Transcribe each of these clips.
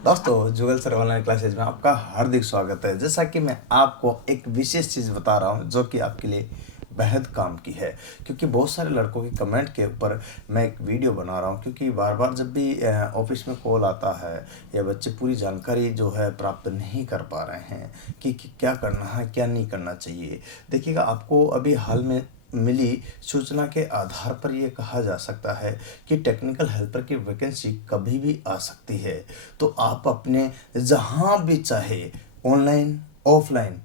दोस्तों जुगल sir online classes में आपका हार्दिक स्वागत है। जैसा कि मैं आपको एक विशेष चीज़ बता रहा हूं जो कि आपके लिए बेहद काम की है, क्योंकि बहुत सारे लड़कों के कमेंट के ऊपर मैं एक वीडियो बना रहा हूं। क्योंकि बार बार जब भी ऑफिस में कॉल आता है या बच्चे पूरी जानकारी जो है प्राप्त नहीं कर पा रहे हैं कि क्या करना है क्या नहीं करना चाहिए। देखिएगा, आपको अभी हाल में मिली सूचना के आधार पर यह कहा जा सकता है कि टेक्निकल हेल्पर की वैकेंसी कभी भी आ सकती है। तो आप अपने जहाँ भी चाहे, ऑनलाइन ऑफलाइन,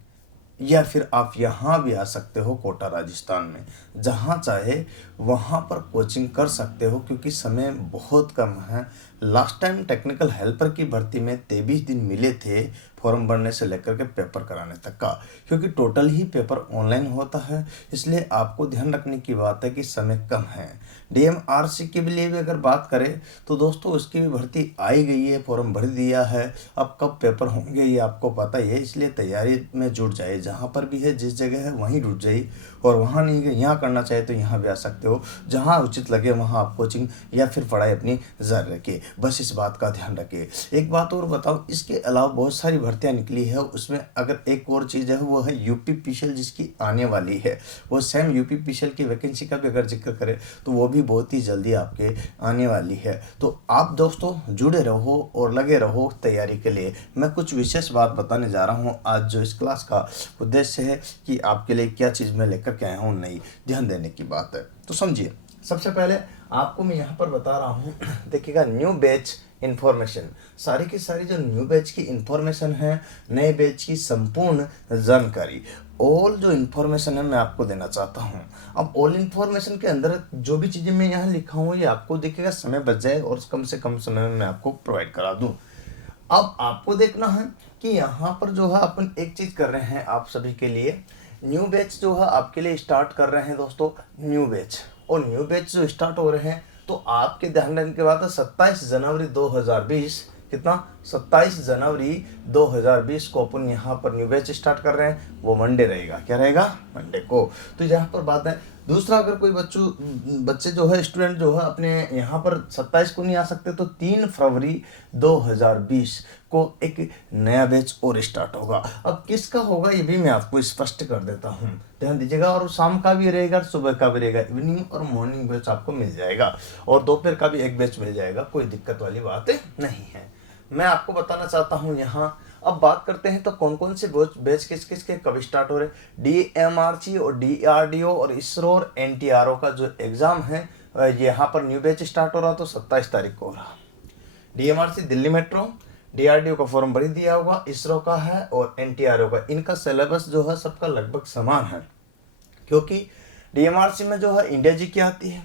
या फिर आप यहाँ भी आ सकते हो कोटा राजस्थान में, जहाँ चाहे वहाँ पर कोचिंग कर सकते हो, क्योंकि समय बहुत कम है। लास्ट टाइम टेक्निकल हेल्पर की भर्ती में 23 दिन मिले थे फॉर्म भरने से लेकर के पेपर कराने तक का, क्योंकि टोटल ही पेपर ऑनलाइन होता है। इसलिए आपको ध्यान रखने की बात है कि समय कम है। डीएमआरसी के लिए भी अगर बात करें तो दोस्तों उसकी भी भर्ती आई गई है, फॉर्म भर दिया है। अब कब पेपर होंगे ये आपको पता ही है, इसलिए तैयारी में जुट जाए। जहाँ पर भी है, जिस जगह है वहीं जुट जाइए, और वहाँ नहीं गए यहाँ करना चाहे तो यहाँ भी आ सकते हो। जहाँ उचित लगे वहाँ आप कोचिंग या फिर पढ़ाई अपनी जारी रखिए, बस इस बात का ध्यान रखिए। एक बात और बताओ, इसके अलावा बहुत सारी भर्तियाँ निकली है, उसमें अगर एक और चीज़ है वो है यूपीपीसीएल जिसकी आने वाली है। वो सेम यूपीपीसीएल की वैकेंसी का भी अगर जिक्र करें तो वो भी बहुत ही जल्दी आपके आने वाली है। तो आप दोस्तों जुड़े रहो और लगे रहो तैयारी के लिए। मैं कुछ विशेष बात बताने जा रहा हूँ आज, जो इस क्लास का उद्देश्य है कि आपके लिए क्या चीज़ मैं लेकर के आया हूँ, नई ध्यान देने की बात है। तो समझिए, सबसे पहले आपको मैं यहाँ पर बता रहा हूँ, देखिएगा, न्यू बैच इन्फॉर्मेशन। सारी की सारी जो न्यू बैच की इन्फॉर्मेशन है, नए बैच की संपूर्ण जानकारी, ऑल जो इन्फॉर्मेशन है मैं आपको देना चाहता हूँ। अब ऑल इन्फॉर्मेशन के अंदर जो भी चीज़ें मैं यहाँ लिखा हूँ ये आपको देखिएगा समय बच जाए और कम से कम समय में मैं आपको प्रोवाइड करा दूँ। अब आपको देखना है कि यहाँ पर जो है अपन एक चीज़ कर रहे हैं आप सभी के लिए। न्यू बैच जो है आपके लिए स्टार्ट कर रहे हैं दोस्तों, न्यू बैच। और न्यू बैच जो स्टार्ट हो रहे हैं तो आपके ध्यान रखने के बाद 27 जनवरी 2020, कितना, 27 जनवरी 2020 को अपन यहाँ पर न्यू बैच स्टार्ट कर रहे हैं। वो मंडे रहेगा, क्या रहेगा, मंडे को। तो यहाँ पर बात है। दूसरा, अगर कोई बच्चे जो है, स्टूडेंट जो है अपने यहाँ पर 27 को नहीं आ सकते तो 3 फरवरी 2020 को एक नया बैच और स्टार्ट होगा। अब किसका होगा ये भी मैं आपको स्पष्ट कर देता हूँ, ध्यान दीजिएगा। और शाम का भी रहेगा, सुबह का भी रहेगा, इवनिंग और मॉर्निंग बैच आपको मिल जाएगा, और दोपहर का भी एक बैच मिल जाएगा। कोई दिक्कत वाली बात नहीं है। मैं आपको बताना चाहता हूँ यहाँ। अब बात करते हैं तो कौन कौन से बैच किस किस के कब स्टार्ट हो रहे हैं। डीएमआरसी और डीआरडीओ और इसरो और एनटीआरओ का जो एग्ज़ाम है यहाँ पर न्यू बैच स्टार्ट हो रहा, तो 27 तारीख को हो रहा। डीएमआरसी दिल्ली मेट्रो, डीआरडीओ का फॉर्म भर दिया होगा, इसरो का है और एनटीआरओ का। इनका सिलेबस जो है सबका लगभग समान है, क्योंकि डीएमआरसी में जो है इंडिया जी की आती है,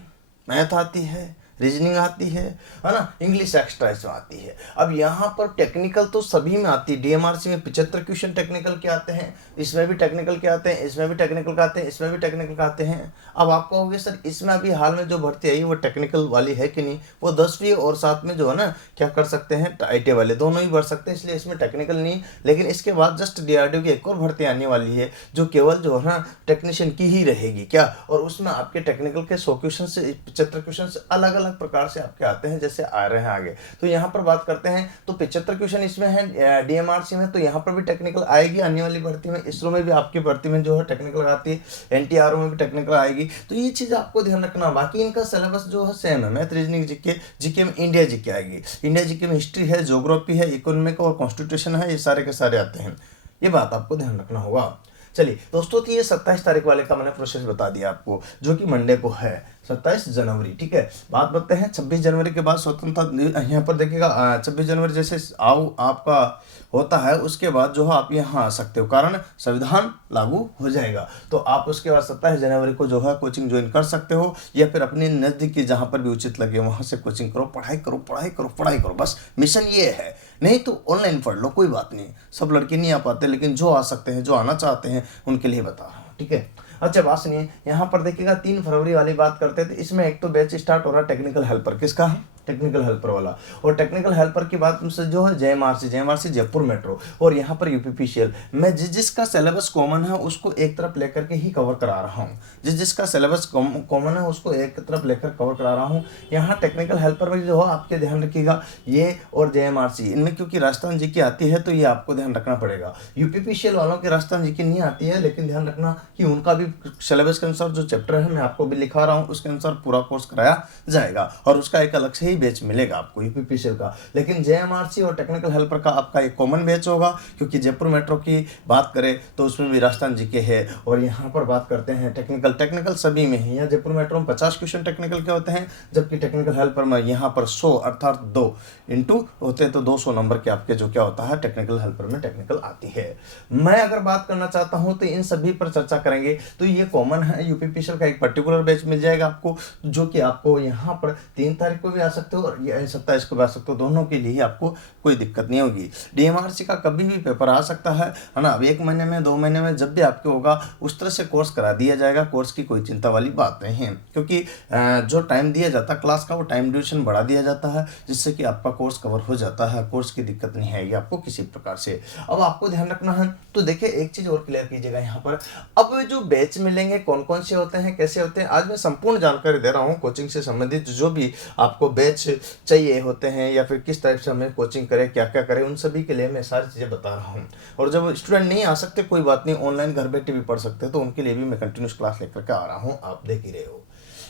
मैथ आती है, रीजनिंग आती है ना, इंग्लिश एक्स्ट्रा इसमें आती है। अब यहाँ पर टेक्निकल तो सभी में आती है। डीएमआरसी में 75 क्वेश्चन टेक्निकल के आते हैं, इसमें भी टेक्निकल के आते हैं, इसमें भी टेक्निकल के आते हैं, इसमें भी टेक्निकल के आते हैं। अब आप कहोगे सर इसमें अभी हाल में जो भर्ती आई वो टेक्निकल वाली है कि नहीं। वो 10वीं और साथ में जो है ना क्या कर सकते हैं, आईटी वाले दोनों ही भर सकते हैं, इसलिए इसमें टेक्निकल नहीं। लेकिन इसके बाद जस्ट डीआरडीओ की एक और भर्ती आने वाली है जो केवल जो है ना टेक्नीशियन की ही रहेगी, क्या, और उसमें आपके टेक्निकल के 100 क्वेश्चन से 75 क्वेश्चन से अलग अलग प्रकार से आपके आते हैं, जैसे आ रहे हैं आगे। तो यहाँ पर बात करते हैं तो 75 क्वेश्चन इसमें है डीएमआरसी में, तो यहाँ पर भी टेक्निकल आएगी आने वाली भर्ती में। इसरो में भी आपकी भर्ती में जो है टेक्निकल आती है, एनटीआरओ में भी टेक्निकल आएगी। तो ये चीज़ आपको ध्यान रखना। बाकी इनका सिलेबस जो है सेम है, मैथ, रीजनिंग, जीके। जीके में इंडिया जीके आएगी, इंडिया जीके में हिस्ट्री है, ज्योग्राफी है, इकोनॉमिक और कॉन्स्टिट्यूशन है, ये सारे के सारे आते हैं। ये बात आपको ध्यान रखना होगा। चलिए दोस्तों, तो ये 27 तारीख वाले का मैंने प्रोसेस बता दिया आपको, जो कि मंडे को है, 27 जनवरी। ठीक है, बात बताते हैं 26 जनवरी के बाद स्वतंत्रता। यहाँ पर देखिएगा 26 जनवरी जैसे आपका होता है, उसके बाद जो है आप यहाँ आ सकते हो, कारण संविधान लागू हो जाएगा। तो आप उसके बाद 27 जनवरी को जो है कोचिंग ज्वाइन कर सकते हो, या फिर अपने नज़दीकी जहाँ पर भी उचित लगे वहाँ से कोचिंग करो, पढ़ाई करो, पढ़ाई करो, पढ़ाई करो। बस मिशन ये है। नहीं तो ऑनलाइन पढ़ लो, कोई बात नहीं। सब लड़के नहीं आ पाते, लेकिन जो आ सकते हैं, जो आना चाहते हैं, उनके लिए बता रहा हूँ। ठीक है, अच्छा बात सुनिए। यहाँ पर देखिएगा 3 फरवरी वाली बात करते थे। इसमें एक तो बैच स्टार्ट हो रहा है टेक्निकल हेल्पर, किसका है, टेक्निकल हेल्पर वाला। और टेक्निकल हेल्पर की बात से जो है जेएमआरसी जयपुर मेट्रो, और यहाँ पर यूपीपीसीएल। मैं जिसका सिलेबस कॉमन है उसको एक तरफ लेकर के ही कवर करा रहा हूँ, जिसका सिलेबस कॉमन है उसको एक तरफ लेकर कवर करा रहा हूँ। यहाँ टेक्निकल हेल्पर में जो है आपके ध्यान रखिएगा ये और जेएमआरसी, इनमें क्योंकि राजस्थान जी की आती है तो ये आपको ध्यान रखना पड़ेगा। यूपीपीसीएल वालों के राजस्थान जी की नहीं आती है, लेकिन ध्यान रखना कि उनका भी सिलेबस के अनुसार जो चैप्टर है मैं आपको भी लिखा रहा हूँ उसके अनुसार पूरा कोर्स कराया जाएगा, और उसका एक अलग से ही बैच मिलेगा आपको यूपीपीसीएल का। लेकिन जेएमआरसी और टेक्निकल हेल्पर का आपका एक कॉमन बैच होगा, क्योंकि जयपुर मेट्रो की बात करें तो उसमें भी राजस्थान जीके है, और यहाँ पर बात करते हैं टेक्निकल सभी में है। यहाँ जयपुर मेट्रो में 50 क्वेश्चन टेक्निकल के होते हैं, जबकि टेक्निकल हेल्पर में यहाँ पर 100 अर्थात 2 इंटू होते हैं, तो 200 नंबर के आपके जो क्या होता है टेक्निकल हेल्पर में टेक्निकल आती है। मैं अगर बात करना चाहता हूँ तो इन सभी पर चर्चा करेंगे। तो ये कॉमन है, यूपीपीसीएल का एक पर्टिकुलर बैच मिल जाएगा आपको, जो कि आपको यहाँ पर 3 तारीख को भी आ सकते हो और 27 को भी आ सकते हो, दोनों के लिए आपको कोई दिक्कत नहीं होगी। डीएमआरसी का कभी भी पेपर आ सकता है ना। अब 1 महीने में 2 महीने में जब भी आपके होगा उस तरह से कोर्स करा दिया जाएगा, कोर्स की कोई चिंता वाली बात नहीं है, क्योंकि जो टाइम दिया जाता है क्लास का वो टाइम ड्यूरेशन बढ़ा दिया जाता है, जिससे कि आपका कोर्स कवर हो जाता है, कोर्स की दिक्कत नहीं आएगी आपको किसी प्रकार से। अब आपको ध्यान रखना है, तो देखिए एक चीज और क्लियर कीजिएगा यहाँ पर, अब जो बैच मिलेंगे कौन कौन से होते हैं, कैसे होते हैं, आज मैं संपूर्ण जानकारी दे रहा हूँ कोचिंग से संबंधित। जो भी आपको बैच चाहिए होते हैं या फिर किस टाइप से हमें कोचिंग करें, क्या क्या करें, उन सभी के लिए मैं सारी चीज़ें बता रहा हूँ। और जब स्टूडेंट नहीं आ सकते कोई बात नहीं, ऑनलाइन घर बैठे भी पढ़ सकते हैं, तो उनके लिए भी मैं कंटिन्यूस क्लास लेकर के आ रहा हूँ, आप देख ही रहे हो।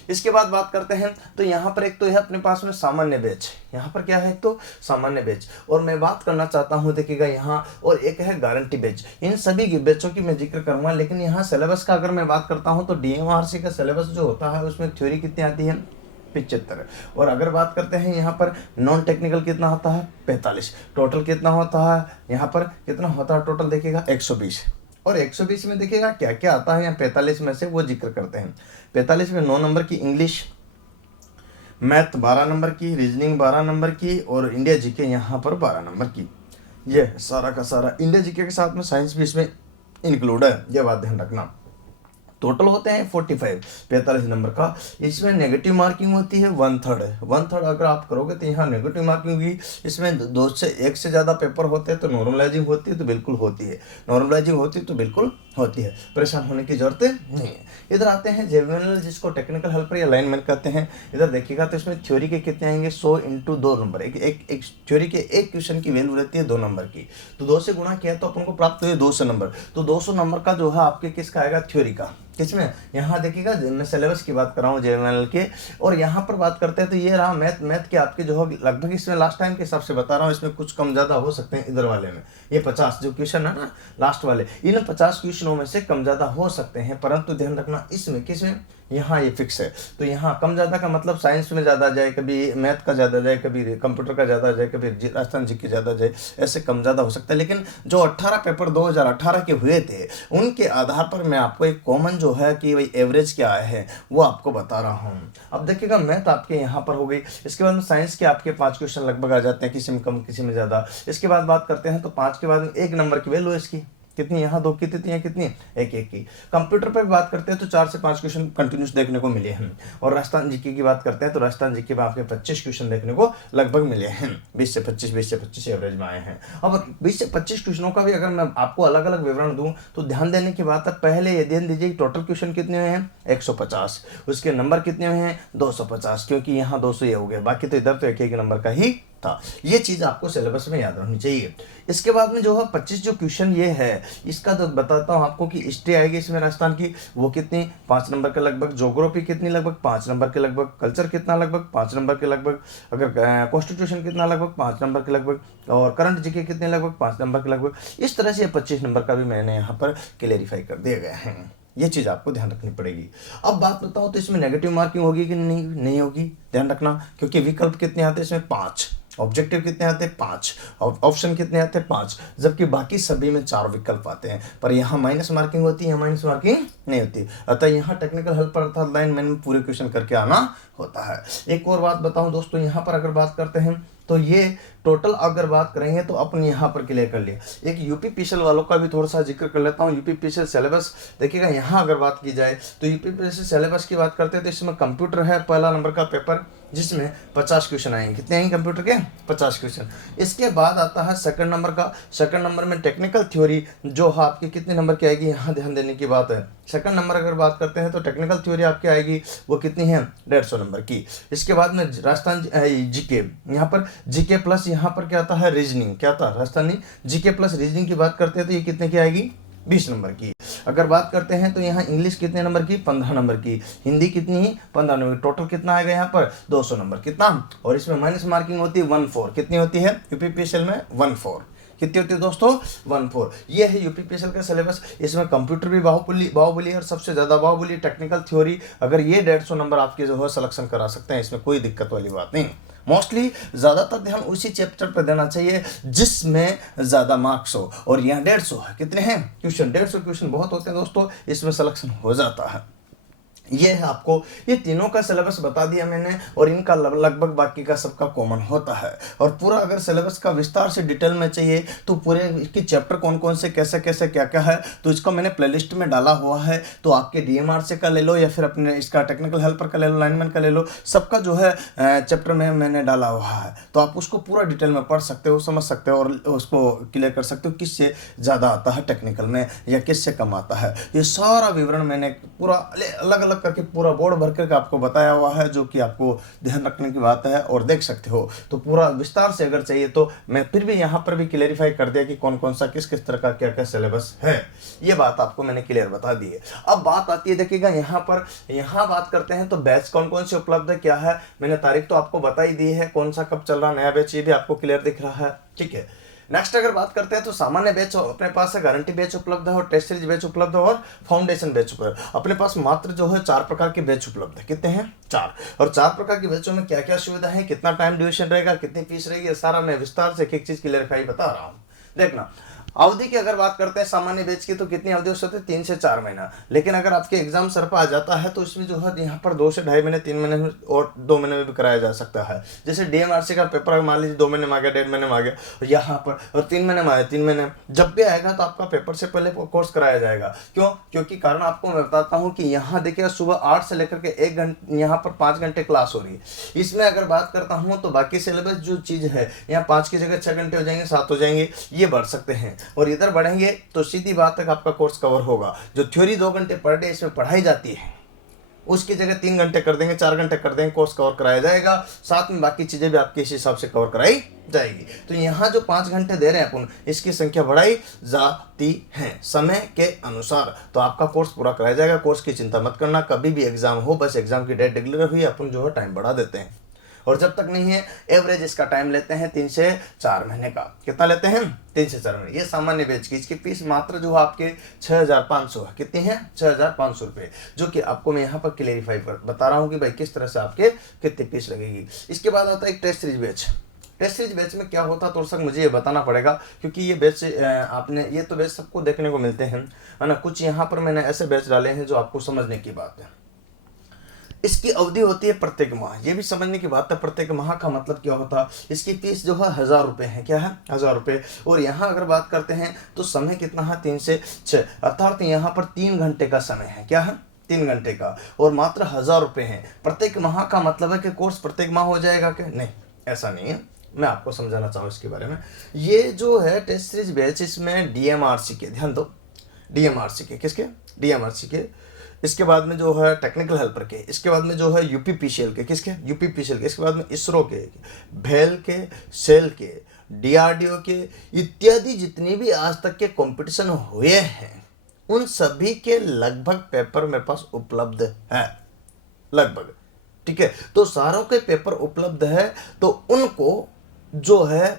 इसके बाद बात करते हैं, तो यहाँ पर एक तो है अपने पास में सामान्य बैच, यहाँ पर क्या है तो सामान्य बैच, और मैं बात करना चाहता हूँ देखिएगा यहाँ, और एक है गारंटी बैच। इन सभी बैचों की मैं जिक्र करूँगा, लेकिन यहाँ सिलेबस का अगर मैं बात करता हूँ तो डीएमआरसी का सिलेबस जो होता है उसमें थ्योरी कितनी आती है 75, और अगर बात करते हैं यहाँ पर नॉन टेक्निकल कितना होता है 45, टोटल कितना होता है यहाँ पर कितना होता है टोटल देखिएगा 120, और 120 में देखिएगा क्या क्या आता है यहाँ 45 में से वो जिक्र करते हैं। 45 में 9 नंबर की इंग्लिश, मैथ 12 नंबर की, रीजनिंग 12 नंबर की, और इंडिया जीके यहाँ पर 12 नंबर की। ये सारा का सारा इंडिया जीके के साथ में साइंस भी इसमें इंक्लूड है, ये बात ध्यान रखना। टोटल होते हैं 45 नंबर का। इसमें नेगेटिव मार्किंग होती है 1/3 अगर आप करोगे तो यहाँ नेगेटिव मार्किंग होगी। इसमें 2 से 1 से ज़्यादा पेपर होते हैं तो नॉर्मलाइजिंग होती है तो बिल्कुल होती है, नॉर्मलाइजिंग होती है तो बिल्कुल होती है, परेशान होने की जरूरत नहीं है। इधर आते हैं जेवनल, जिसको टेक्निकल हेल्पर या लाइनमैन कहते हैं। इधर देखिएगा तो इसमें थ्योरी के कितने आएंगे 100 × 2 नंबर, एक थ्योरी के एक क्वेश्चन की वैल्यू रहती है 2 नंबर की, तो 2 से गुणा किया तो अपन को प्राप्त हुए 200 नंबर। तो 200 नंबर का जो है आपके किसका आएगा थ्योरी का, किसमें यहाँ देखिएगा मैं सिलेबस की बात कर रहा हूँ जेएमएल के। और यहाँ पर बात करते हैं तो ये रहा मैथ के आपके जो है लगभग, इसमें लास्ट टाइम के हिसाब से बता रहा हूँ, इसमें कुछ कम ज़्यादा हो सकते हैं। इधर वाले में ये 50 जो क्वेश्चन है ना लास्ट वाले, इन 50 क्वेश्चनों में से कम ज़्यादा हो सकते हैं, परंतु ध्यान रखना इसमें किसमें यहाँ ये फिक्स है। तो यहाँ कम ज़्यादा का मतलब साइंस में ज़्यादा जाए, कभी मैथ का ज़्यादा जाए, कभी कंप्यूटर का ज़्यादा जाए, कभी राजस्थान जी के ज़्यादा जाए, ऐसे कम ज़्यादा हो सकता है। लेकिन जो 18 पेपर 2018 के हुए थे उनके आधार पर मैं आपको एक कॉमन जो है कि भाई एवरेज क्या आए हैं वो आपको बता रहा हूँ। अब देखिएगा मैथ आपके यहाँ पर हो गई, इसके बाद में साइंस के आपके 5 क्वेश्चन लगभग आ जाते हैं, किसी में कम किसी में ज़्यादा। इसके बाद बात करते हैं तो 5 के बाद में 1 नंबर की वैल्यू इसकी कितनी, यहाँ 2 की कितनी है, कितनी एक की। कंप्यूटर पर बात करते हैं तो 4 से 5 क्वेश्चन कंटिन्यूस देखने को मिले हैं। और राजस्थान जीके की बात करते हैं तो राजस्थान जीके में आपके 25 क्वेश्चन देखने को लगभग मिले हैं, 20 से 25 एवरेज में आए हैं। अब 20 से 25 क्वेश्चनों का भी अगर मैं आपको अलग अलग विवरण दूं तो ध्यान देने की बात है, पहले ये ध्यान दीजिए टोटल क्वेश्चन कितने हुए हैं 150, उसके नंबर कितने हुए हैं 250, क्योंकि यहाँ 200 ये हो गया, बाकी तो इधर तो एक नंबर का ही था। ये चीज़ आपको सिलेबस में याद रखनी चाहिए। इसके बाद में जो है 25 जो क्वेश्चन ये है इसका तो बताता हूँ आपको कि हिस्ट्री आएगी इसमें राजस्थान की, वो कितनी 5 नंबर के लगभग, ज्योग्राफी कितनी लगभग 5 नंबर के लगभग, कल्चर कितना लगभग 5 नंबर के लगभग, अगर कॉन्स्टिट्यूशन कितना लगभग 5 नंबर के लगभग, और करंट जीके कितने लगभग 5 नंबर के लगभग। इस तरह से 25 नंबर का भी मैंने यहाँ पर क्लेरिफाई कर दिया गया है, ये चीज़ आपको ध्यान रखनी पड़ेगी। अब बात बताऊँ तो इसमें नेगेटिव मार्किंग होगी कि नहीं होगी, ध्यान रखना, क्योंकि विकल्प कितने आते हैं इसमें 5, ऑब्जेक्टिव कितने आते हैं 5, ऑप्शन कितने आते हैं 5, जबकि बाकी सभी में 4 विकल्प आते हैं। पर यहाँ माइनस मार्किंग होती है, माइनस मार्किंग नहीं होती। अतः यहाँ टेक्निकल हेल्पर अर्थात लाइनमैन में पूरे क्वेश्चन करके आना होता है। एक और बात बताऊँ दोस्तों, यहाँ पर अगर बात करते हैं तो ये टोटल अगर बात करेंगे तो अपन यहाँ पर क्लियर कर लिया। एक यूपीपीसीएल वालों का भी थोड़ा सा जिक्र कर लेता हूँ। यूपीपीसीएल सिलेबस देखिएगा, यहाँ अगर बात की जाए तो यूपीपीसीएल सिलेबस की बात करते हैं तो इसमें कंप्यूटर है पहला नंबर का पेपर, जिसमें 50 क्वेश्चन आएंगे। कितने आएंगे कंप्यूटर के? 50 क्वेश्चन। इसके बाद आता है सेकंड नंबर का। सेकंड नंबर में टेक्निकल थ्योरी जो है आपकी कितने नंबर की आएगी, यहाँ ध्यान देने की बात है। सेकंड नंबर अगर बात करते हैं तो टेक्निकल थ्योरी आपकी आएगी वो कितनी है, 150 नंबर की। इसके बाद में राजस्थान जीके, यहाँ पर जीके प्लस यहाँ पर क्या आता है, रीजनिंग। क्या था, राजस्थानी जीके प्लस रीजनिंग की बात करते हैं तो ये कितने की आएगी, 20 नंबर की। अगर बात करते हैं तो यहाँ इंग्लिश कितने नंबर की, 15 नंबर की। हिंदी कितनी ही, 15 नंबर की। टोटल कितना आएगा यहाँ पर, 200 नंबर। कितना, और इसमें माइनस मार्किंग होती है 1/4। कितनी होती है यूपीपीएसएल में, 1/4। कितनी होती है दोस्तों, 1/4। ये है यूपीपीएसएल का सिलेबस। इसमें कंप्यूटर भी बाहुबली और सबसे ज्यादा बाहुबली, टेक्निकल थ्योरी। अगर ये 150 नंबर आपके जो है सिलेक्शन करा सकते हैं, इसमें कोई दिक्कत वाली बात नहीं। मोस्टली ज़्यादातर ध्यान उसी चैप्टर पर देना चाहिए जिसमें ज़्यादा मार्क्स हो। और यहाँ 150 है, कितने हैं क्वेश्चन, 150 क्वेश्चन बहुत होते हैं दोस्तों, इसमें सिलेक्शन हो जाता है। ये है आपको, ये तीनों का सिलेबस बता दिया मैंने, और इनका लगभग बाकी का सबका कॉमन होता है। और पूरा अगर सिलेबस का विस्तार से डिटेल में चाहिए तो पूरे इसके चैप्टर कौन कौन से, कैसे कैसे क्या क्या है, तो इसका मैंने प्लेलिस्ट में डाला हुआ है। तो आपके डीएमआरसी का ले लो या फिर अपने इसका टेक्निकल हेल्पर का ले लो, लाइनमैन का ले लो, सबका जो है चैप्टर में मैंने डाला हुआ है। तो आप उसको पूरा डिटेल में पढ़ सकते हो, समझ सकते हो और उसको क्लियर कर सकते हो किससे ज़्यादा आता है टेक्निकल में या किससे कम आता है। ये सारा विवरण मैंने पूरा अलग अलग करके पूरा बोर्ड भर करके आपको बताया हुआ है, जो कि आपको ध्यान रखने की बात है और देख सकते हो। तो पूरा विस्तार से अगर चाहिए तो मैं फिर भी यहाँ पर भी क्लियरिफाई कर दिया कि कौन कौन सा किस किस तरह का क्या क्या सिलेबस है। ये बात आपको मैंने क्लियर बता दी है। अब बात आती है, देखिएगा यहाँ पर, यहाँ बात करते हैं तो बैच कौन कौन से उपलब्ध है, क्या है। मैंने तारीख तो आपको बता ही दी है, कौन सा कब चल रहा नया बैच, ये भी आपको क्लियर दिख रहा है, ठीक है। नेक्स्ट अगर बात करते हैं तो सामान्य बैच अपने पास है, गारंटी बैच उपलब्ध है और टेस्ट सीरीज बैच उपलब्ध है और फाउंडेशन बैच उपलब्ध है। अपने पास मात्र जो है 4 प्रकार के बैच उपलब्ध है। कितने हैं, 4। और 4 प्रकार के बैचों में क्या क्या सुविधा है, कितना टाइम ड्यूरेशन रहेगा, कितनी फीस रहेगी, सारा मैं विस्तार से एक चीज क्लियरिफाई बता रहा हूँ। देखना, अवधि की अगर बात करते हैं सामान्य बैच की तो कितनी अवधि हो सकती है, 3 से 4 महीना। लेकिन अगर आपके एग्जाम सर पर आ जाता है तो इसमें जो है यहाँ पर 2 से 2.5 महीने, 3 महीने में और 2 महीने में भी कराया जा सकता है। जैसे डीएमआरसी का पेपर मान लीजिए 2 महीने में आ गया, 1.5 महीने में आ गया, और यहाँ पर और 3 महीने में आया, 3 महीने जब भी आएगा तो आपका पेपर से पहले कोर्स कराया जाएगा। क्यों, क्योंकि कारण आपको मैं बताता हूँ कि यहाँ देखिए सुबह 8 से लेकर के 1 घंटे, यहाँ पर 5 घंटे क्लास हो रही है। इसमें अगर बात करता हूँ तो बाकी सिलेबस जो चीज़ है, यहाँ 5 की जगह 6 घंटे हो जाएंगे, 7 हो जाएंगे, ये बढ़ सकते हैं। और इधर बढ़ेंगे तो सीधी बात तक आपका कोर्स कवर होगा। जो थ्योरी 2 घंटे पर डे इसमें पढ़ाई जाती है, उसकी जगह 3 घंटे कर देंगे, 4 घंटे कर देंगे, कोर्स कवर कराया जाएगा। साथ में बाकी चीजें भी आपके इस हिसाब से कवर कराई जाएगी। तो यहाँ जो 5 घंटे दे रहे हैं अपन, इसकी संख्या बढ़ाई जाती है समय के अनुसार। तो आपका कोर्स पूरा कराया जाएगा, कोर्स की चिंता मत करना। कभी भी एग्जाम हो, बस एग्जाम की डेट डिक्लेयर हुई, अपन जो है टाइम बढ़ा देते हैं। और जब तक नहीं है, एवरेज इसका टाइम लेते हैं 3 से 4 महीने का। कितना लेते हैं, 3 से 4 महीने। ये सामान्य बैच की, इसकी फीस मात्र जो है आपके 6,500 है। कितनी है, 6,500 रुपये, जो कि आपको मैं यहाँ पर क्लियरिफाई बता रहा हूँ कि भाई किस तरह से आपके कितनी फीस लगेगी। इसके बाद आता है एक test series batch. Test series batch में क्या होता है तो सर मुझे ये बताना पड़ेगा, क्योंकि ये बैच आपने, ये तो बैच सबको देखने को मिलते हैं, है ना। कुछ यहाँ पर मैंने ऐसे बैच डाले हैं जो आपको समझने की बात है। इसकी अवधि होती है प्रत्येक माह, ये भी समझने की बात है। प्रत्येक माह का मतलब क्या होता है, इसकी फीस जो है 1,000 रुपये है। क्या है, 1,000 रुपये। और यहाँ अगर बात करते हैं तो समय कितना है, 3 से 6, अर्थात यहाँ पर 3 घंटे का समय है। क्या है, 3 घंटे का, और मात्र 1,000 रुपये है। प्रत्येक माह का मतलब है कि कोर्स प्रत्येक माह हो जाएगा क्या, नहीं, ऐसा नहीं है। मैं आपको समझाना चाहूँ इसके बारे में। ये जो है टेस्ट सीरीज बैच, इसमें डीएमआरसी के, ध्यान दो, डीएमआरसी के, किसके, डीएमआरसी के। इसके बाद में जो है टेक्निकल हेल्पर के, इसके बाद में जो है यूपीपीसीएल के, किसके, यूपीपीसीएल के। इसके बाद में इसरो के, भेल के, सेल के, डीआरडीओ के, इत्यादि जितनी भी आज तक के कंपटीशन हुए हैं, उन सभी के लगभग पेपर मेरे पास उपलब्ध है, लगभग, ठीक है। तो सारों के पेपर उपलब्ध है, तो उनको जो है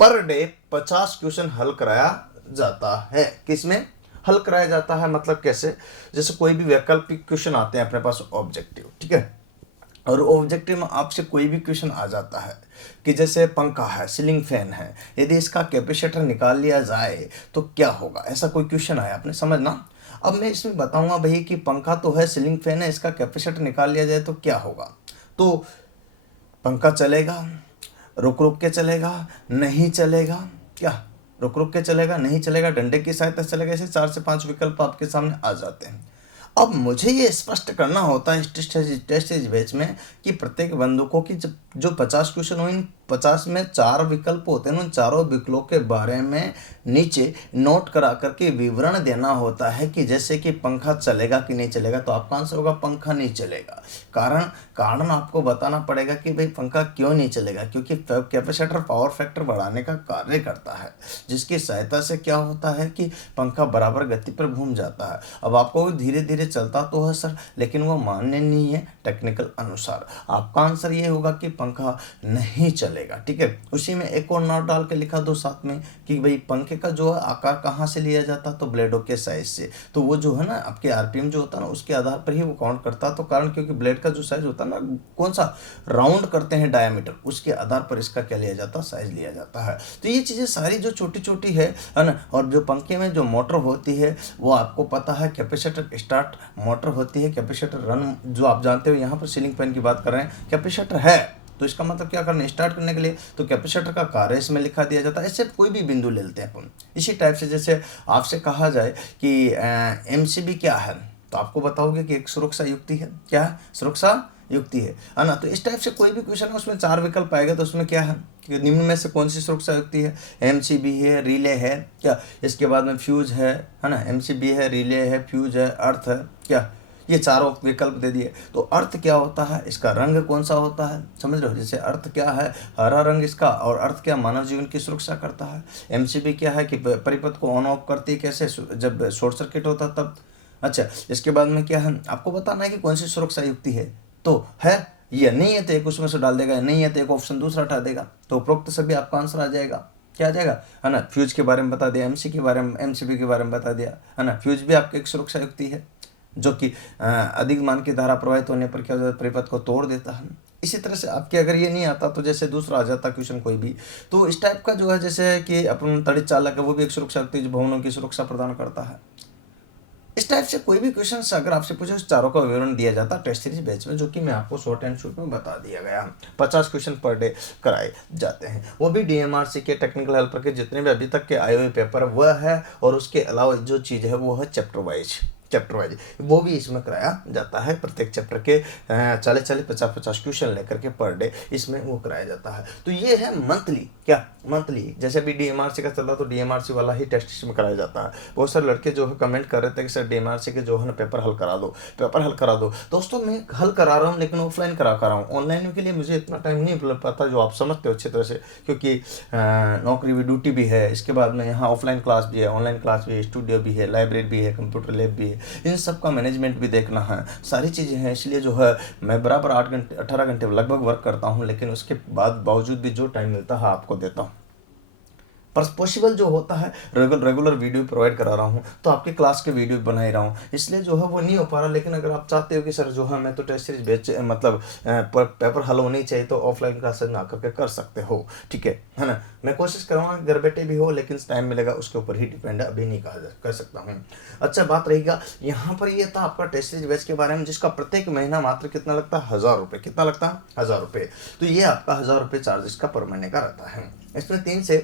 पर डे 50 क्वेश्चन हल कराया जाता है। किसमें हल कराया जाता है, मतलब कैसे, जैसे कोई भी वैकल्पिक क्वेश्चन आते हैं अपने पास ऑब्जेक्टिव, ठीक है। और ऑब्जेक्टिव में आपसे कोई भी क्वेश्चन आ जाता है कि जैसे पंखा है, सीलिंग फैन है, यदि इसका कैपेसिटर निकाल लिया जाए तो क्या होगा, ऐसा कोई क्वेश्चन आया, आपने समझना। अब मैं इसमें बताऊंगा भाई कि पंखा तो है, सीलिंग फैन है, इसका कैपेसिटर निकाल लिया जाए तो क्या होगा। तो पंखा चलेगा, रुक रुक के चलेगा, नहीं चलेगा, क्या रुक रुक के चलेगा, नहीं चलेगा, डंडे की सहायता से चलेगा, ऐसे 4 से 5 विकल्प आपके सामने आ जाते हैं। अब मुझे ये स्पष्ट करना होता है इस टेस्ट सीरीज बैच में कि प्रत्येक बंदूकों की जब जो 50 क्वेश्चन हो, इन 50 में 4 विकल्प होते हैं, उन चारों विकल्पों के बारे में नीचे नोट करा करके विवरण देना होता है कि जैसे कि पंखा चलेगा कि नहीं चलेगा, तो आपका आंसर होगा पंखा नहीं चलेगा। कारण आपको बताना पड़ेगा कि भाई पंखा क्यों नहीं चलेगा, क्योंकि कैपेसिटर पावर फैक्टर बढ़ाने का कार्य करता है, जिसकी सहायता से क्या होता है कि पंखा बराबर गति पर घूम जाता है। अब आपको धीरे धीरे चलता तो है सर, लेकिन वो मान्य नहीं है टेक्निकल अनुसार। आपका आंसर ये होगा कि पंखा नहीं चलेगा। ठीक है, उसी में एक और नोट डाल के लिखा दो साथ में कि भाई पंखे का जो है आकार कहाँ से लिया जाता, तो ब्लेडों के साइज से। तो वो जो है ना आपके आरपीएम जो होता है ना उसके आधार पर ही वो काउंट करता है। तो कारण क्योंकि ब्लेड का जो साइज होता है ना, कौन सा राउंड करते हैं डायमीटर, उसके आधार पर इसका क्या लिया जाता है, साइज लिया जाता है। तो ये चीज़ें सारी जो छोटी छोटी है ना। और जो पंखे में जो मोटर होती है वो आपको पता है कैपेसिटर स्टार्ट मोटर होती है, कैपेसिटर रन जो आप जानते हो। यहाँ पर सीलिंग फैन की बात कर रहे हैं, कैपेसिटर है तो इसका मतलब क्या करना है, स्टार्ट करने के लिए तो कैपेसिटर का कार्य इसमें लिखा दिया जाता है। ऐसे कोई भी बिंदु ले लेते हैं अपन। इसी टाइप से जैसे आपसे कहा जाए कि एमसीबी क्या है, तो आपको बताओगे कि एक सुरक्षा युक्ति है। क्या है, सुरक्षा युक्ति है ना। तो इस टाइप से कोई भी क्वेश्चन है उसमें 4 विकल्प आएगा, तो उसमें क्या है कि निम्न में से कौन सी सुरक्षा युक्ति है, एमसीबी है, रिले है क्या, इसके बाद में फ्यूज है ना, एमसीबी है, रिले है, फ्यूज है, अर्थ है क्या, ये चारों विकल्प दे दिए। तो अर्थ क्या होता है, इसका रंग कौन सा होता है, समझ रहे हो। जैसे अर्थ क्या है, हरा रंग इसका, और अर्थ क्या मानव जीवन की सुरक्षा करता है। एमसीबी क्या है कि परिपथ को ऑन ऑफ करती है, कैसे, जब शॉर्ट सर्किट होता तब। अच्छा, इसके बाद में क्या है, आपको बताना है कि कौन सी सुरक्षा युक्ति है। तो है ये नहीं है तो एक उसमें से डाल देगा, नहीं है तो एक ऑप्शन दूसरा हटा देगा। तो उपरोक्त सभी आपका आंसर आ जाएगा। क्या आ जाएगा, है ना। फ्यूज के बारे में बता दिया, एमसीबी के बारे में बता दिया, है ना। फ्यूज भी आपकी एक सुरक्षा युक्ति है जो कि अधिक मान की धारा प्रवाहित होने पर क्या हो जाता है, परिपथ को तोड़ देता है। इसी तरह से आपके अगर ये नहीं आता तो जैसे दूसरा आ जाता क्वेश्चन कोई भी, तो इस टाइप का जो है जैसे कि अपन तड़ित चालक है, वो भी एक सुरक्षा युक्ति जो भवनों की सुरक्षा प्रदान करता है। इस टाइप से कोई भी क्वेश्चन अगर आपसे पूछे उस चारों का विवरण दिया जाता है टेस्ट सीरीज बैच में, जो कि मैं आपको शॉर्ट एंड शॉर्ट में बता दिया गया। 50 क्वेश्चन पर डे कराए जाते हैं, वो भी डीएमआरसी के टेक्निकल हेल्पर के जितने भी अभी तक के आए हुए पेपर वह है, और उसके अलावा जो चीज़ है वो है चैप्टर वाइज वो भी इसमें कराया जाता है। प्रत्येक चैप्टर के 40-40, 50-50 क्वेश्चन लेकर के पर डे इसमें वो कराया जाता है। तो ये है मंथली, क्या मंथली, जैसे अभी डीएमआरसी का चल रहा तो डीएमआरसी वाला ही टेस्ट इसमें कराया जाता है। बहुत सारे लड़के जो है कमेंट कर रहे थे कि सर डीएमआरसी के जो है ना पेपर हल करा दो। दोस्तों मैं हल करा रहा हूँ, लेकिन ऑफलाइन करा रहा हूँ, ऑनलाइन के लिए मुझे इतना टाइम नहीं मिल पाता, जो आप समझते हो अच्छी तरह से, क्योंकि नौकरी भी, ड्यूटी भी है। इसके बाद में यहाँ ऑफलाइन क्लास भी है, ऑनलाइन क्लास भी है, स्टूडियो भी है, लाइब्रेरी भी है, कंप्यूटर लैब भी है, इन सब का मैनेजमेंट भी देखना है, सारी चीज़ें हैं। इसलिए जो है मैं बराबर 18 घंटे लगभग वर्क करता हूँ, लेकिन उसके बावजूद भी जो टाइम मिलता है आपको देता हूँ। पर पॉसिबल जो होता है रेगुलर वीडियो प्रोवाइड करा रहा हूँ, तो आपके क्लास के वीडियो बना ही रहा हूँ, इसलिए जो है वो नहीं हो पा रहा। लेकिन अगर आप चाहते हो कि सर जो है मैं तो टेस्ट सीरीज बेच मतलब पेपर हल होनी चाहिए, तो ऑफलाइन क्लासेस ना करके कर सकते हो। ठीक है ना। मैं कोशिश करूँगा घर बैठे भी हो, लेकिन टाइम मिलेगा उसके ऊपर ही डिपेंड है, अभी नहीं कर सकता हूँ। अच्छा, बात रहेगा यहाँ पर, ये था आपका टेस्ट सीरीज बैच के बारे में, जिसका प्रत्येक महीना मात्र कितना लगता है, 1000 रुपये। कितना लगता है, 1000 रुपये। तो ये आपका 1000 रुपये चार्ज इसका पर महीने का रहता है। इसमें 3 से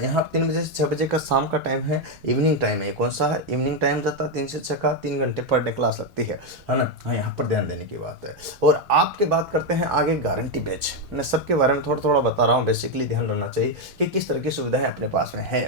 यहाँ 3 बजे से 6 बजे का शाम का टाइम है, इवनिंग टाइम है। कौन सा है, इवनिंग टाइम जाता है 3 से 6 का, 3 घंटे पर डे क्लास लगती है ना। हाँ, यहाँ पर ध्यान देने की बात है। और आपके बात करते हैं आगे गारंटी बैच। मैं सबके बारे में थोड़ा थोड़ा बता रहा हूँ, बेसिकली ध्यान रखना चाहिए कि किस तरह की सुविधाएं अपने पास में है।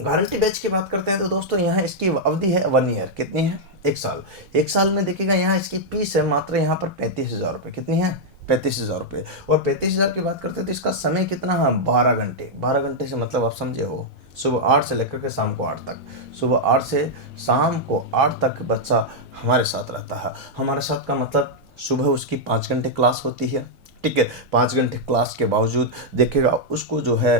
गारंटी बैच की बात करते हैं तो दोस्तों यहाँ इसकी अवधि है 1 ईयर। कितनी है, 1 साल। 1 साल में देखिएगा यहाँ इसकी फीस है मात्र यहाँ पर 35,000 रुपये। कितनी है, 35,000 रुपये। और 35,000 की बात करते हैं तो इसका समय कितना है, 12 घंटे। 12 घंटे से मतलब आप समझे हो, सुबह 8 से लेकर के शाम को 8 तक। सुबह 8 से शाम को 8 तक बच्चा हमारे साथ रहता है। हमारे साथ का मतलब सुबह उसकी 5 घंटे क्लास होती है। ठीक है, 5 घंटे क्लास के बावजूद देखिएगा उसको जो है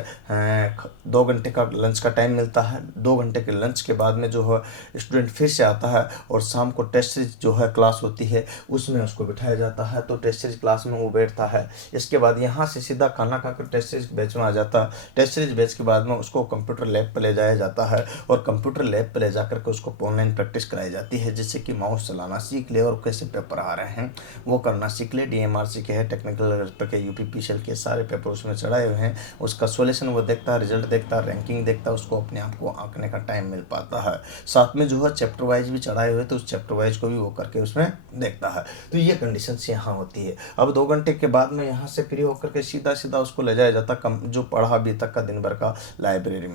2 घंटे का लंच का टाइम मिलता है। 2 घंटे के लंच के बाद में जो है स्टूडेंट फिर से आता है, और शाम को टेस्ट सीरीज जो है क्लास होती है उसमें उसको बिठाया जाता है। तो टेस्ट सीरीज क्लास में वो बैठता है। इसके बाद यहाँ से सीधा खाना खाकर टेस्ट सीरीज बैच में आ जाता है। टेस्ट सीरीज बैच के बाद में उसको कंप्यूटर लैब पर ले जाया जाता है, और कंप्यूटर लैब पर ले जाकर के उसको ऑनलाइन प्रैक्टिस कराई जाती है, जिससे कि माउस चलाना सीख ले और कैसे पेपर आ रहे हैं वो करना सीख ले। डीएमआरसी के है टेक्निकल अलग अलग प्रकार यूपीपीसीएल के सारे पेपर उसमें चढ़ाए हुए हैं। उसका सॉल्यूशन वो देखता है, रिजल्ट देखता है, रैंकिंग देखता है, उसको अपने आप को आंकने का टाइम मिल पाता है। साथ में जो है चैप्टर वाइज भी चढ़ाए हुए, तो उस चैप्टर वाइज को भी वो करके उसमें देखता है। तो ये कंडीशंस यहाँ होती है। अब 2 घंटे के बाद में यहाँ से फ्री होकर के सीधा सीधा उसको ले जाया जाता कम जो पढ़ा अभी तक का दिन भर का लाइब्रेरी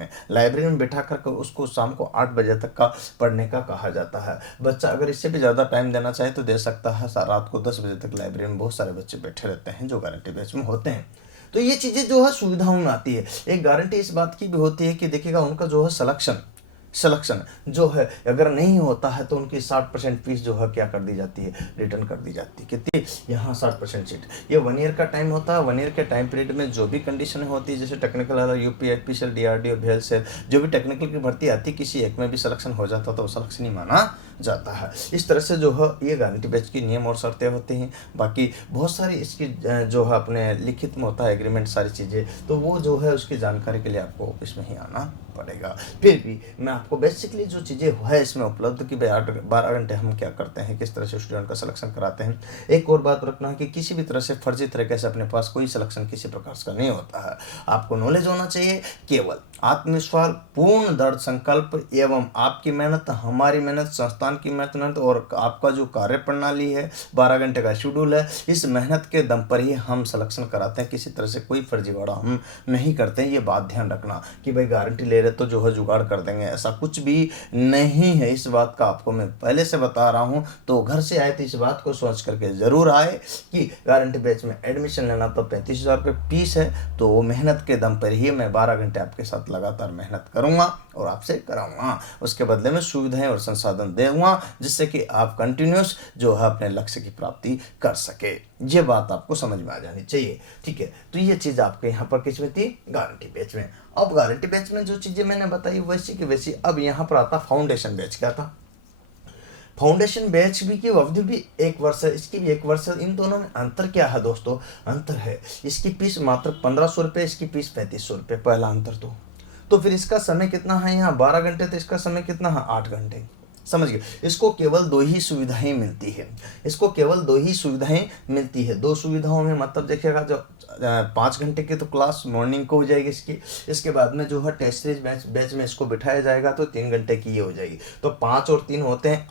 में बैठा करके उसको शाम को 8 बजे तक का पढ़ने का कहा जाता है। बच्चा अगर इससे भी ज़्यादा टाइम देना चाहे तो दे सकता है। रात को 10 बजे तक लाइब्रेरी में बहुत सारे बच्चे बैठे रहते हैं जो गारंटी बैच में होते हैं। तो ये चीज़ें जो है सुविधाओं में आती है। एक गारंटी इस बात की भी होती है कि देखिएगा उनका जो है सिलेक्शन जो है अगर नहीं होता है तो उनकी 60% फीस जो है क्या कर दी जाती है, रिटर्न कर दी जाती है। कितनी, यहाँ 60% सीट। ये 1 ईयर का टाइम होता है। 1 ईयर के टाइम पीरियड में जो भी कंडीशन होती है, जैसे टेक्निकल वाला यूपीएससीएल, डीआरडीओ, भेल सेल, जो भी टेक्निकल की भर्ती आती है, किसी एक में भी सिलेक्शन हो जाता तो वो सिलेक्शन ही माना जाता है। इस तरह से जो है ये गारंटी बैच की नियम और शर्तें होती हैं। बाकी बहुत सारी इसकी जो है अपने लिखित में होता है एग्रीमेंट, सारी चीज़ें, तो वो जो है उसकी जानकारी के लिए आपको ऑफिस में ही आना पड़ेगा। फिर भी मैं आपको बेसिकली जो चीज़ें है इसमें उपलब्ध कि भाई 12 घंटे हम क्या करते हैं, किस तरह से स्टूडेंट का सिलेक्शन कराते हैं। एक और बात रखना है कि किसी भी तरह से फर्जी तरीके से अपने पास कोई सिलेक्शन किसी प्रकार का नहीं होता है। आपको नॉलेज होना चाहिए, केवल आत्मविश्वास, पूर्ण दृढ़ संकल्प एवं आपकी मेहनत, हमारी मेहनत, संस्थान की मेहनत और आपका जो कार्य प्रणाली है, 12 घंटे का शेड्यूल है, इस मेहनत के दम पर ही हम सिलेक्शन कराते हैं। किसी तरह से कोई फर्जीवाड़ा हम नहीं करते हैं। ये बात ध्यान रखना कि भाई गारंटी ले रहे तो जो है जुगाड़ कर देंगे, ऐसा कुछ भी नहीं है। इस बात का आपको मैं पहले से बता रहा हूँ। तो घर से आए तो इस बात को सोच करके ज़रूर आए कि गारंटी बैच में एडमिशन लेना तो 35,000 रुपये फीस है। तो वो मेहनत के दम पर ही मैं 12 घंटे आपके साथ लगातार मेहनत करूँगा और आपसे कराऊँगा। उसके बदले में सुविधाएं और संसाधन दूँगा जिससे कि आप कंटिन्यूस जो है अपने लक्ष्य की प्राप्ति कर सके। ये बात आपको समझ में आ जानी चाहिए, ठीक है। तो ये चीज़ आपके यहाँ पर किस में थी, गारंटी बैच में। अब गारंटी बैच में जो चीज़ें मैंने बताई वैसी की वैसी। अब यहाँ पर आता फाउंडेशन बैच। क्या था, फाउंडेशन बैच भी की अवधि भी 1 वर्ष है, इसकी भी 1 वर्ष है। इन दोनों में अंतर क्या है दोस्तों, अंतर है इसकी फीस मात्र 1500 रुपये, इसकी फीस 3500 रुपये, पहला अंतर। तो फिर इसका समय कितना है, यहाँ 12 घंटे, तो इसका समय कितना है, 8 घंटे। समझ गए। इसको केवल 2 ही सुविधाएं मिलती है, इसको केवल 2 ही सुविधाएं मिलती है। 2 सुविधाओं में मतलब देखिएगा जो 5 घंटे की तो क्लास मॉर्निंग को हो जाएगी इसकी। इसके बाद में जो है टेस्ट सीरीज बैच में इसको बिठाया जाएगा तो 3 घंटे की ये हो जाएगी। तो 5 और 3 होते हैं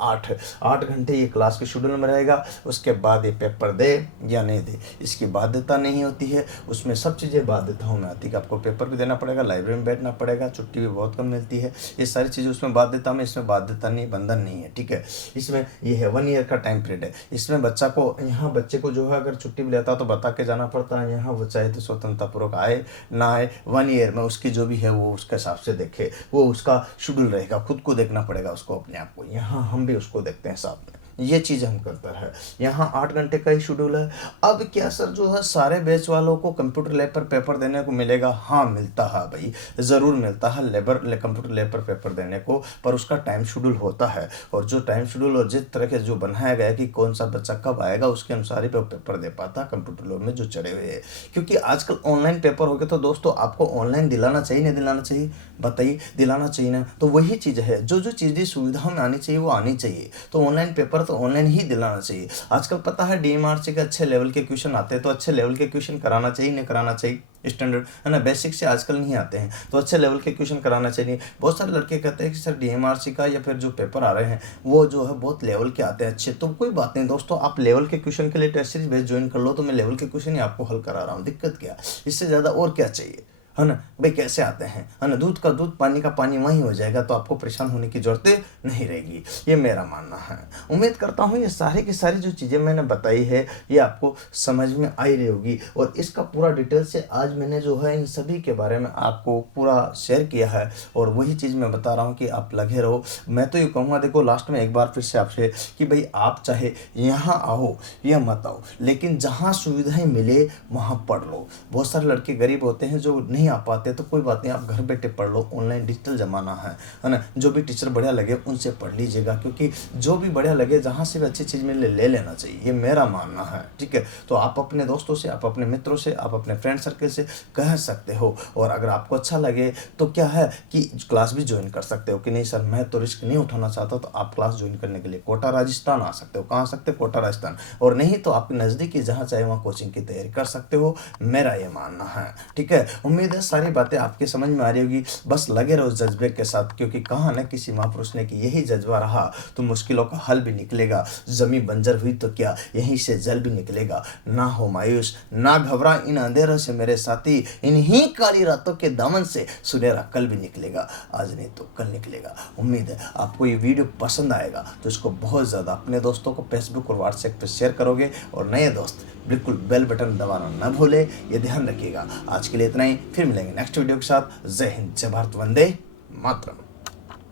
8 घंटे ये क्लास के शेड्यूल में रहेगा। उसके बाद ये पेपर दे या नहीं दे इसकी बाध्यता नहीं होती है। उसमें सब चीज़ें बाध्यताओं में आती है कि आपको पेपर भी देना पड़ेगा, लाइब्रेरी में बैठना पड़ेगा, छुट्टी भी बहुत कम मिलती है। ये सारी चीज़ें उसमें बाध्यता में, इसमें बाध्यता नहीं, बंधन नहीं है, ठीक है। इसमें ये है 1 ईयर का टाइम पीरियड है। इसमें बच्चे को जो है अगर छुट्टी भी लेता तो बता के जाना पड़ता है। यहाँ वो चाहे तो स्वतंत्रतापूर्वक आए ना आए, 1 ईयर में उसकी जो भी है वो उसके हिसाब से देखे, वो उसका शेड्यूल रहेगा, खुद को देखना पड़ेगा उसको अपने आप को। यहाँ हम भी उसको देखते हैं साथ में, ये चीज़ हम करता है। यहाँ 8 घंटे का ही शेड्यूल है। अब क्या सर जो है सारे बैच वालों को कंप्यूटर लैब पर पेपर देने को मिलेगा? हाँ मिलता है भाई, ज़रूर मिलता है कंप्यूटर लैब पर पेपर देने को, पर उसका टाइम शेड्यूल होता है। और जो टाइम शेड्यूल और जिस तरह के जो बनाया गया कि कौन सा बच्चा कब आएगा उसके अनुसार ही पेपर दे पाता कंप्यूटर लैब में जो चढ़े हुए हैं। क्योंकि आजकल ऑनलाइन पेपर हो गए, तो दोस्तों आपको ऑनलाइन दिलाना चाहिए नहीं दिलाना चाहिए, बताइए, दिलाना चाहिए ना। तो वही चीज़ है, जो चीज़ें सुविधाओं में आनी चाहिए वो आनी चाहिए। तो ऑनलाइन पेपर तो ऑनलाइन ही दिलाना चाहिए। आजकल पता है डीएमआरसी के अच्छे लेवल के क्वेश्चन आते हैं, तो अच्छे लेवल के क्वेश्चन कराना चाहिए नहीं कराना चाहिए। स्टैंडर्ड है ना, बेसिक से आजकल नहीं आते हैं तो अच्छे लेवल के क्वेश्चन कराना चाहिए। बहुत सारे लड़के कहते हैं कि सर डीएमआरसी का या फिर जो पेपर आ रहे हैं वो जो है बहुत लेवल के आते हैं अच्छे। तो कोई बात नहीं दोस्तों, आप लेवल के क्वेश्चन के लिए टेस्ट सीरीज बैच ज्वाइन कर लो, तो मैं लेवल के क्वेश्चन ही आपको हल करा रहा हूँ। दिक्कत क्या, इससे ज़्यादा और क्या चाहिए, है ना भाई। कैसे आते हैं, है ना, दूध का दूध पानी का पानी वहीं हो जाएगा, तो आपको परेशान होने की जरूरत नहीं रहेगी, ये मेरा मानना है। उम्मीद करता हूँ ये सारी की सारी जो चीज़ें मैंने बताई है ये आपको समझ में आई रही होगी। और इसका पूरा डिटेल से आज मैंने जो है इन सभी के बारे में आपको पूरा शेयर किया है, और वही चीज़ मैं बता रहा हूँ कि आप लगे रहो। मैं तो ये कहूँगा, देखो लास्ट में एक बार फिर से आपसे कि भाई आप चाहे यहाँ आओ या मत आओ, लेकिन जहाँ सुविधाएँ मिले वहाँ पढ़ लो। बहुत सारे लड़के गरीब होते हैं जो नहीं नहीं आ पाते तो कोई बात नहीं, आप घर बैठे पढ़ लो, ऑनलाइन डिजिटल ज़माना है ना। जो भी टीचर बढ़िया लगे उनसे पढ़ लीजिएगा, क्योंकि जो भी बढ़िया लगे, जहाँ से भी अच्छी चीज़ मिले ले लेना चाहिए, ये मेरा मानना है, ठीक है। तो आप अपने दोस्तों से, आप अपने मित्रों से, आप अपने फ्रेंड सर्कल से कह सकते हो। और अगर आपको अच्छा लगे तो क्या है कि क्लास भी ज्वाइन कर सकते हो कि नहीं सर मैं तो रिस्क नहीं उठाना चाहता, तो आप क्लास ज्वाइन करने के लिए कोटा राजस्थान आ सकते हो। कहाँ आ सकते हो? कोटा राजस्थान। और नहीं तो आपके नज़दीकी जहाँ चाहे वहाँ कोचिंग की तैयारी कर सकते हो, मेरा ये मानना है, ठीक है। उम्मीद है सारी बातें आपके समझ में आ रही होगी। बस लगे रहो जज्बे के साथ, क्योंकि कहा ना किसी महापुरुष ने कि यही जज्बा रहा तो मुश्किलों का हल भी निकलेगा। जमीन बंजर हुई तो क्या, यहीं से जल भी निकलेगा। ना हो मायूस, ना घबरा इन अंधेरों से मेरे साथी, इन्हीं काली रातों के दामन से सुनहरा कल भी निकलेगा। आज नहीं तो कल निकलेगा। उम्मीद है आपको ये वीडियो पसंद आएगा, तो इसको बहुत ज़्यादा अपने दोस्तों को फेसबुक और व्हाट्सएप पर शेयर करोगे। और नए दोस्त बिल्कुल बेल बटन दबाना न भूले, ये ध्यान रखिएगा। आज के लिए इतना ही, फिर मिलेंगे नेक्स्ट वीडियो के साथ। जय हिंद, जय भारत, वंदे मातरम।